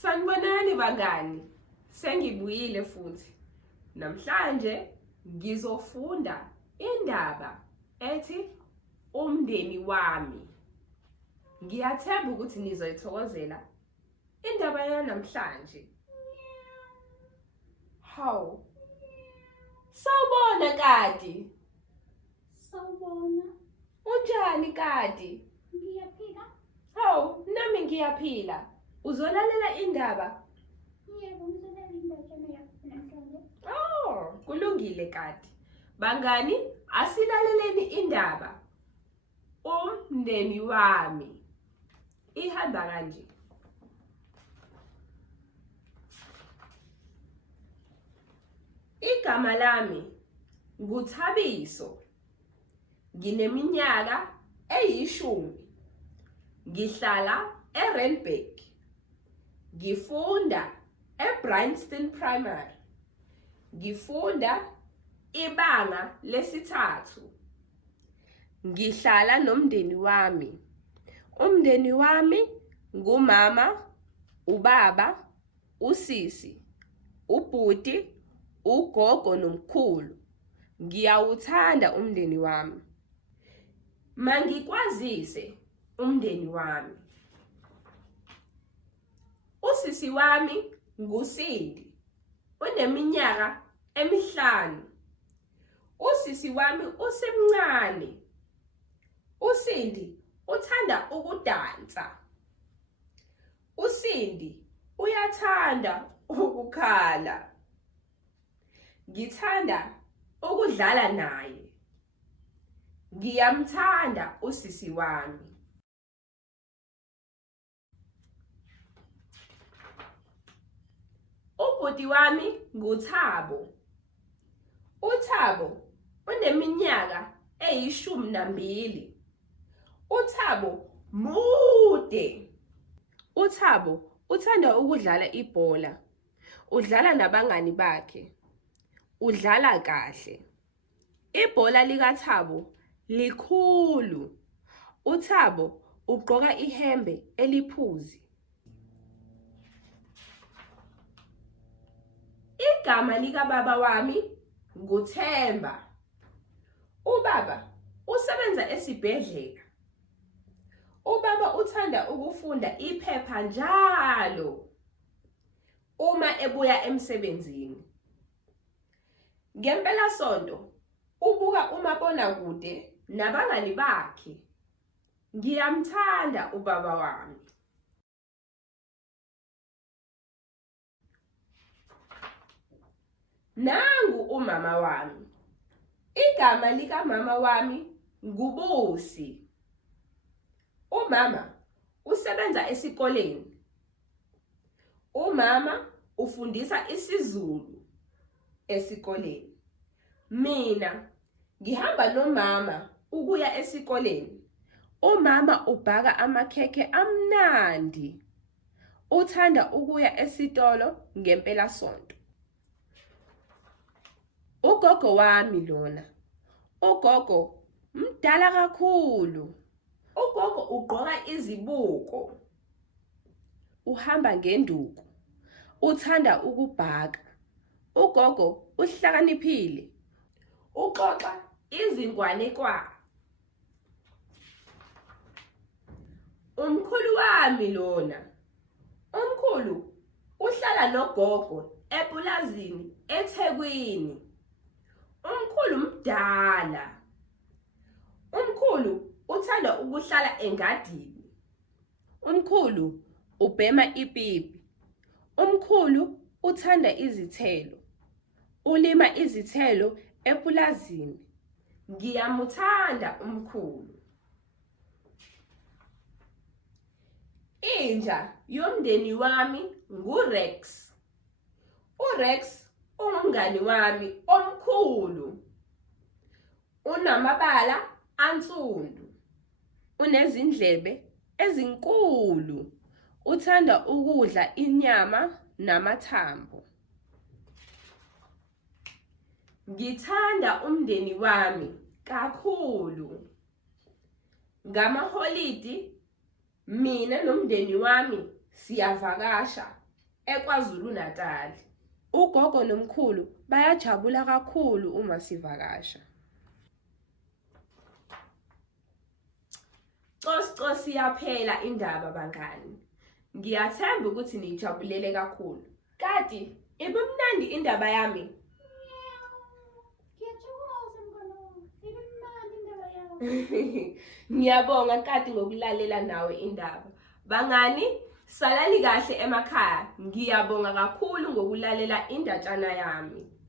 Sanibonani bangani, sengibuyile futhi. Namhlanje ngizofunda indaba ethi umndeni wami. Ngiyathemba ukuthi nizoyithokozela indaba yanamhlanje. Hawu. Sawubona Kati. Sawubona. Unjani Kati? Ngiyaphila? Hawu, nami ngiyaphila. Uzolalela indaba? Yebo, ngizolalela indaba yakho namhlanje. Oh, kulungile Kati. Bangani, asilaleleni indaba. Umndeni wami. Ihamba kanje. Igama lami nguThabiso. Ngineminyaka 10. Ngihlala eRandburg. Ngifunda eBryanston Primary. Ngifunda ibanga lesithathu. Ngihlala nomndeni wami. Umndeni wami ngumama, ubaba, usisi, ubhuti, ugogo nomkhulu. Ngiyawuthanda umndeni wami. Mangikwazise umndeni wami. Usisi wami nguSindi. Uneminyaka 5. Usisi wami usemncane. uSindi uthanda ukudansa. uSindi uyathanda ukukhala. Ngithanda ukudlala naye. Ngiyamthanda usisi wami. Ubhuti wami nguThabo. uThabo uneminyaka 12. uThabo mude. uThabo uthanda ukudlala ibhola. Udlala nabangani bakhe. Udlala kahle. Ibhola likaThabo likhulu. uThabo ugqoka ihembe eliphuzi. Igama likababa wami nguThemba. Ubaba usebenza esibhedlela. Ubaba uthanda ukufunda iphepha njalo uma ebuya emsebenzini. Ngempelasonto ubuka umabonakude nabangani bakhe. Ngiyamthanda ubaba wami. Nangu umama wami. Igama likamama wami nguBusi. Umama usebenza esikoleni. Umama ufundisa isiZulu esikoleni. Mina ngihamba nomama ukuya esikoleni. Umama ubhaka amakhekhe amnandi. Uthanda ukuya esitolo ngempelasonto. Ugogo wami lona. Ugogo mdala kakhulu. Ugogo ugqoka izibuko. Uhamba ngenduku. Uthanda ukubhaka. Ugogo uhlakaniphile. Uxoxa izingwanekwa. Umkhulu wami lona. Umkhulu uhlala nogogo epulazini eThekwini. Umkhulu mdala. Umkhulu uthanda ukuhlala engadini. Umkhulu ubhema ipipi. Umkhulu uthanda izithelo. Ulima izithelo epulazini. Ngiyamuthanda umkhulu. Inja yomndeni wami nguRex. uRex ungumngani wami omkhulu. Unamabala ansundu. Unezindlebe ezinkulu. Uthanda ukudla inyama namathambo. Ngithanda umndeni wami kakhulu. Ngamaholidi mina nomndeni wami siyavakasha eKwaZulu Natal. Ugogo nomkhulu bayajabula kakhulu uma sivakasha. Cosi yaphela indaba bangani. Ngiyathemba ukuthi nijabulele kakhulu. Kanti ibimnandi indaba yami. Ngiyathokoza mngani wami. Ibimnandi indaba yakho. Ngiyabonga kati ngokulalela nawe indaba. Bangani, salani kahle emakhaya. Ngiyabonga kakhulu ngokulalela indatshana yami.